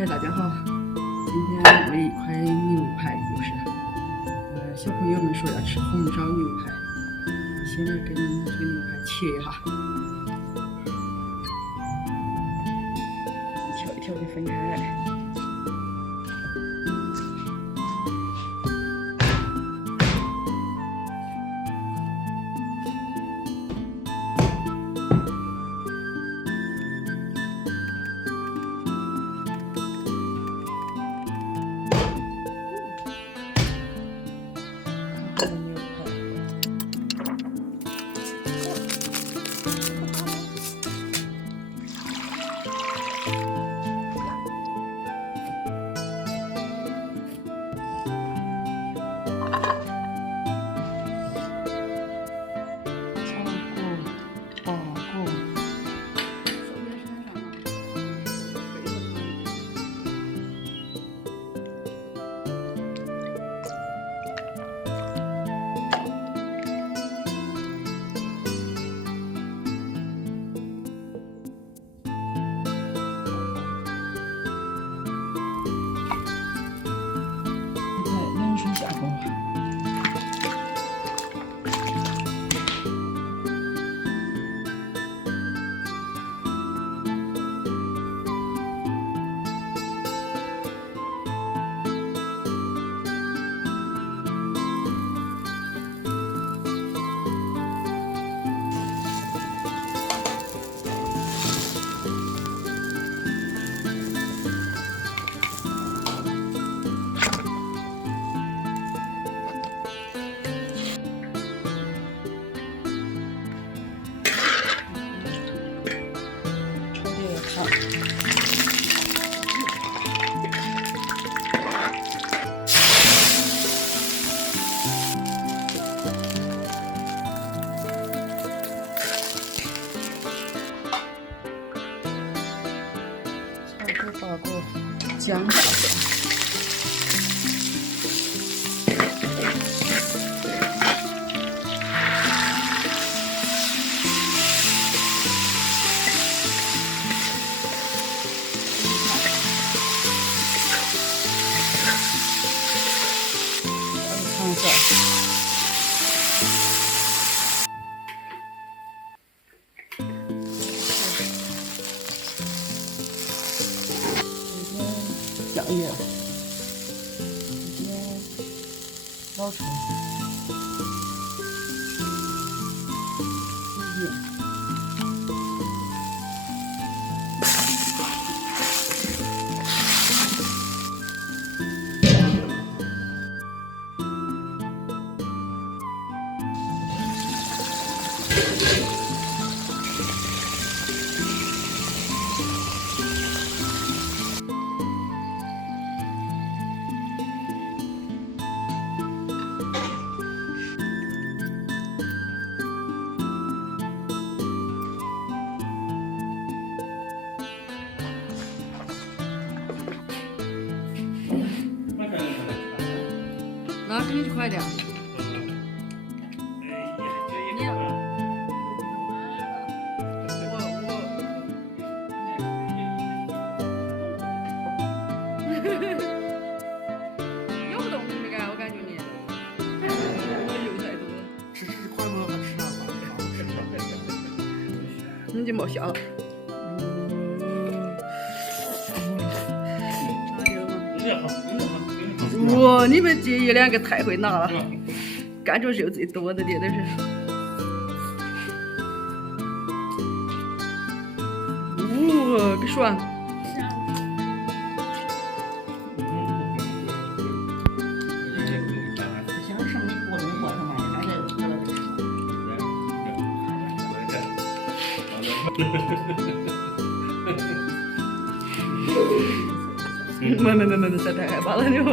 嗨，大家好，今天弄了一块牛排，小朋友们说要吃红烧牛排，先来给你们这个牛排切一下，一条一条的分开来。冷水下锅。把个姜打上，尝一下。酱油，老抽，盐。那肯定就快点。咬不动那个，我感觉你。我油太多了。吃快吗？还吃啥？你就莫笑了。哇，你们姐爷两个太会拿了，感觉肉最多的，这都是。可爽！没，这太害怕了你们。